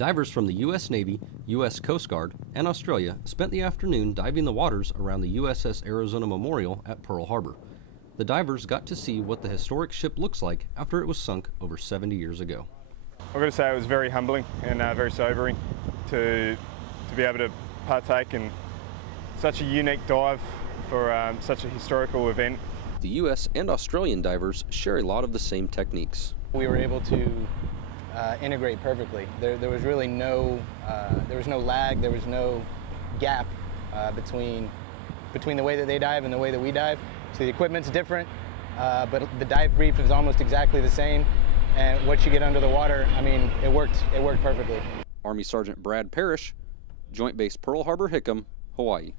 Divers from the U.S. Navy, U.S. Coast Guard, and Australia spent the afternoon diving the waters around the U.S.S Arizona Memorial at Pearl Harbor. The divers got to see what the historic ship looks like after it was sunk over 70 years ago. I've got to say it was very humbling and very sobering to be able to partake in such a unique dive for such a historical event. The U.S. and Australian divers share a lot of the same techniques. We were able to integrate perfectly. There was really no lag, there was no gap between the way that they dive and the way that we dive. So the equipment's different, but the dive brief is almost exactly the same. And what you get under the water, I mean, it worked perfectly. Army Sergeant Brad Parrish, Joint Base Pearl Harbor, Hickam, Hawaii.